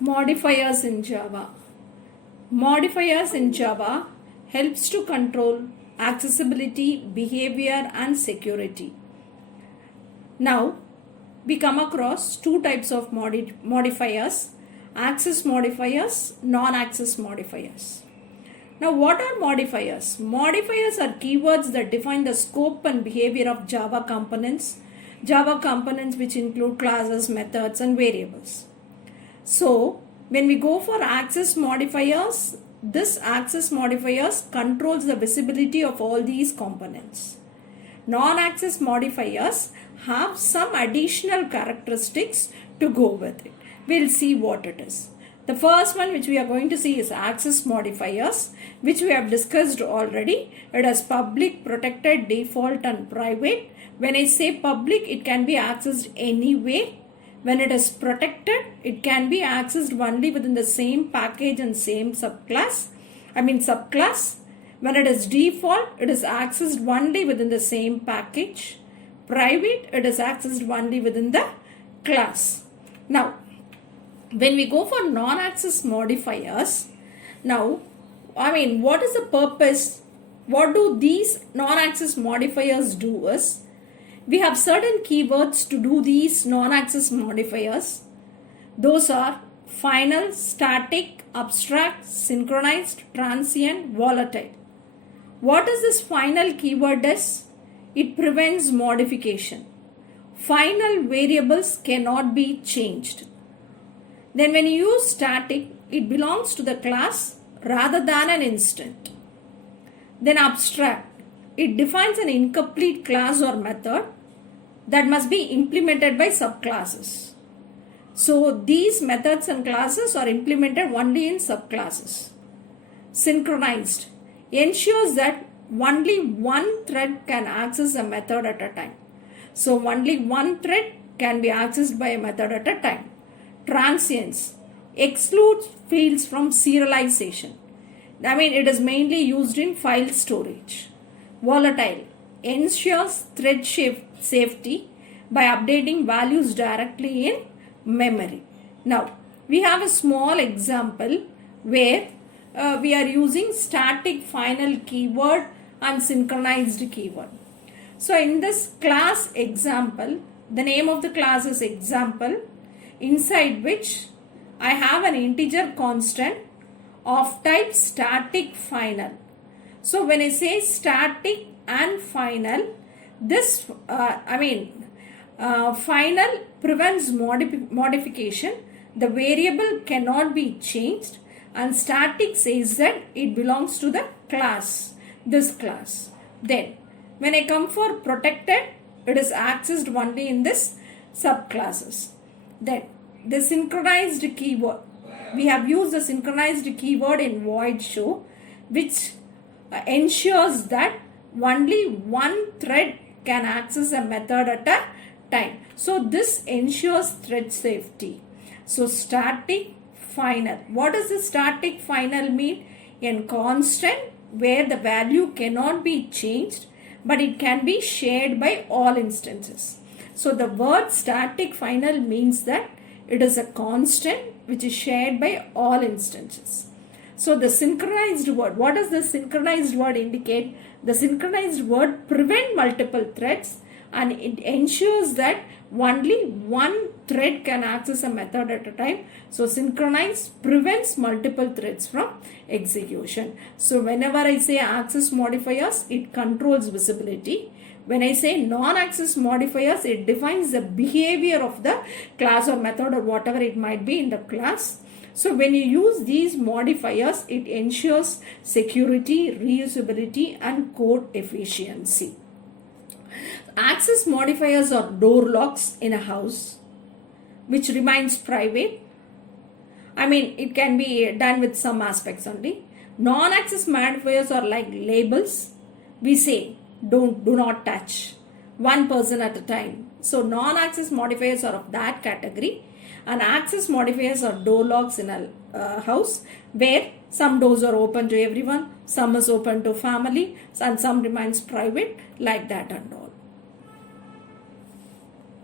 Modifiers in Java. Modifiers in Java helps to control accessibility, behavior and security. Now we come across two types of modifiers: access modifiers, non-access modifiers. Now what are modifiers? Modifiers are keywords that define the scope and behavior of Java components. Java components which include classes, methods and variables. So when we go for access modifiers, this access modifiers controls the visibility of all these components. Non-access modifiers have some additional characteristics to go with it. We'll see what it is. The first one which we are going to see is access modifiers, which we have discussed already. It has public, protected, default and private. When I say public, it can be accessed anyway. When it is protected, it can be accessed only within the same package and same subclass. When it is default, it is accessed only within the same package. Private, it is accessed only within the class. Now, when we go for non-access modifiers, what is the purpose? What do these non-access modifiers do is, we have certain keywords to do these non-access modifiers. Those are final, static, abstract, synchronized, transient, volatile. What is this final keyword is? It prevents modification. Final variables cannot be changed. Then when you use static, it belongs to the class rather than an instant. Then abstract, it defines an incomplete class or method that must be implemented by subclasses. So these methods and classes are implemented only in subclasses. Synchronized ensures that only one thread can access a method at a time. So only one thread can be accessed by a method at a time. Transients excludes fields from serialization. It is mainly used in file storage. Volatile ensures thread safety by updating values directly in memory. Now, we have a small example where we are using static final keyword and synchronized keyword. So, in this class example, the name of the class is example, inside which I have an integer constant of type static final. So, when I say static and final, this final prevents modification. The variable cannot be changed, and static says that it belongs to the class, this class. Then when I come for protected, it is accessed only in this subclasses. Then the synchronized keyword, we have used the synchronized keyword in void show, which ensures that only one thread can access a method at a time. So this ensures thread safety. So static final. What does the static final mean? A constant where the value cannot be changed, but it can be shared by all instances. So the word static final means that it is a constant which is shared by all instances. So the synchronized word, what does the synchronized word indicate? The synchronized word prevents multiple threads, and it ensures that only one thread can access a method at a time. So synchronized prevents multiple threads from execution. So whenever I say access modifiers, it controls visibility. When I say non-access modifiers, it defines the behavior of the class or method or whatever it might be in the class. So when you use these modifiers, it ensures security, reusability and code efficiency. Access modifiers are door locks in a house, which remains private. It can be done with some aspects only. Non-access modifiers are like labels. We say do not touch, one person at a time. So non-access modifiers are of that category. And access modifiers are door locks in a house, where some doors are open to everyone, some is open to family, and some remains private, like that and all.